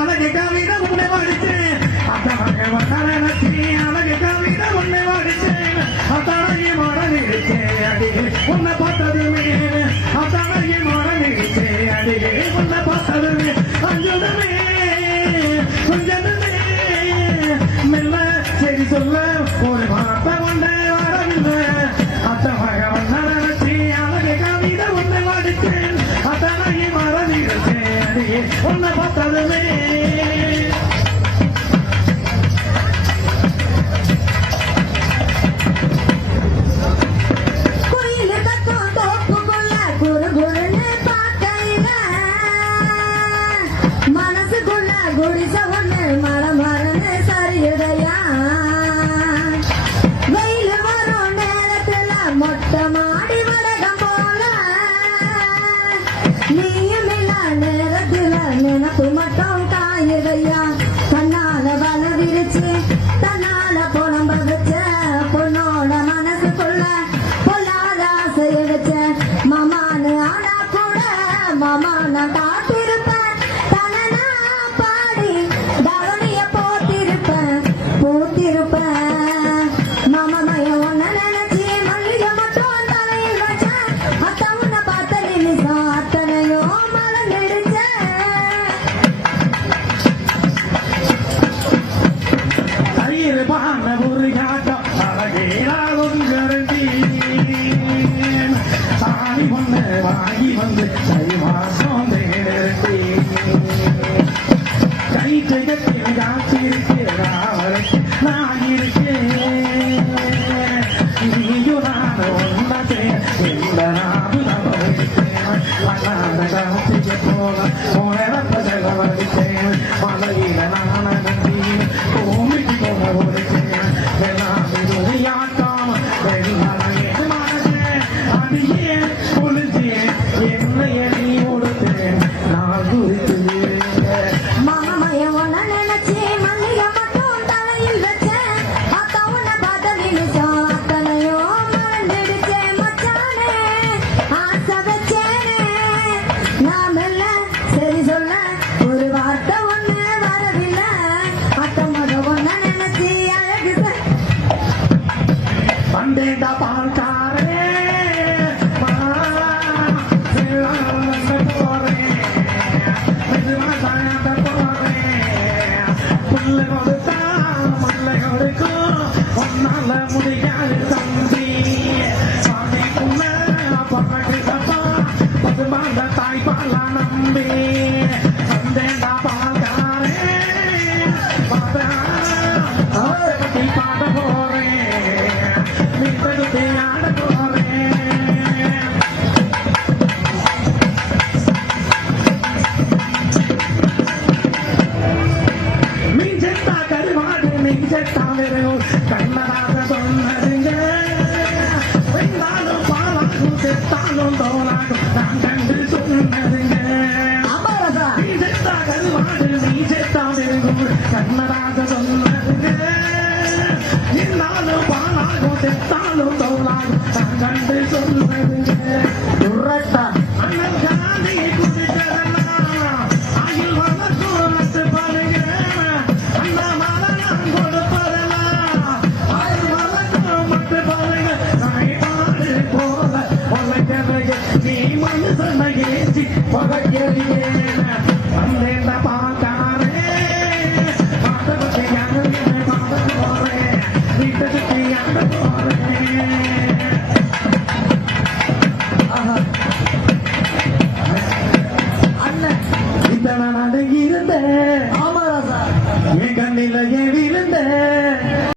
அழகு கவிதை உன்னை வாடிச்சேன் அத்தனை நினைச்சி அழகு கவிதை உன்னை வாடிச்சேன் அத்தனை மறந்துச்சேன் அடியே உன்னை பார்த்ததுமே அத்தனை மறந்துச்சேன் அடியே உன்னை பார்த்ததுமே அஞ்சுதமே கொஞ்சமே மெல்ல சரி சொல்ல ஒரு வார்த்தை கொண்டே வரவில்லை அத்தமாக ஒன்ன நினைச்சி அழகு கவிதை உன்னை வாடிச்சேன் அத்தனை மறந்துச்சேன் அடியே உன்னை பார்த்ததுமே குடிச ஒண்ணு மரமரன்னு சரியுடையா வெயில் வரும் நேரத்துல மொட்டை மாடி வடகம் போல நீயும் இல்ல நேரத்துல நினப்பு மட்டும் காயுடையா தன்னால வல விரிச்சு தன்னால புலம்ப வச்ச பொண்ணோட மனசுக்குள்ள பொல்லாத ஆசை எடுச்ச மாமான்னு ஆனா கூட மாமான காத்திருப்பேன் வாங்கி வந்து கை மாசம் கை கைகத்தில் காத்திருக்கிறேன் நான் இருக்கேன் நீயும் நான் ஒன்றே எந்த நாடு நம்பவிட்டேன் மன்னாத காத்திக்கு போக உணரப்ப செலவழித்தேன் மலையில நான் நம்பி பூமிக்கு போக ஒழித்தேன் எல்லாம் இதுயாக்காம வெள்ளாமே மனதே அடியே என்னைய நீ கொடுத்தேன் நான் குறித்து மாமய உன்ன நினைச்சி மல்லிகை மட்டும் தலையில் வச்சேன் அத்த உன்னை பார்த்த நிமிஷம் அத்தனையோ மறந்துடுச்சேன் மச்சானே ஆசை வச்சேனே நான் மெல்ல சரி சொல்ல ஒரு வார்த்தை ஒண்ணு வரவில்லை அத்த முத உன்ன நினைச்சி அழகு வந்தேண்டா பால்காரே ஒன்னால முடியாது தம்பி சாமிக்குள்ள பகட்டுதப்பா பசுமாந்த தாய்ப்பால நம்பி வந்தேண்டா பால்காரே பாடி பாட போறேன் நீ தகுதி ஆட போறேன் மிஞ்சத்தா கருவாடு மிஞ்சத்தா வெறும் கண்ணதாக சொன்னதுங்க வெந்தாலும் பாலாகும் செத்தாலும் தோலாகும் நான் கண்டு சொன்னதுங்க நீ செத்தா கருவாடு நீ செத்தா வெறும் கண்ணதாக சொன்னதுங்க என்னாலும் பாலாகும் செத்தாலும் தோலாகும் நான் கண்டு சொன்னதுங்க அண்ணன் காந்தி குடிக்கிறதெல்லாம் ஆயில் வளர்க்கும் நட்டு பாருங்க அண்ணா மாலை நான் கொடுப்பதெல்லாம் ஆயில் வளர்க்கும் மட்டு பாருங்க நாய்பாடு போல உலகறைய நீ மனுஷனை ஏற்றி பகையறியே வந்தேன் பாக்காரே மாதவத்தை யாருமே மாத போறேன் வீட்டத்துக்கு யாரு போறேன் அண்ணன் இந்த நான் அடங்கி இருந்தேன்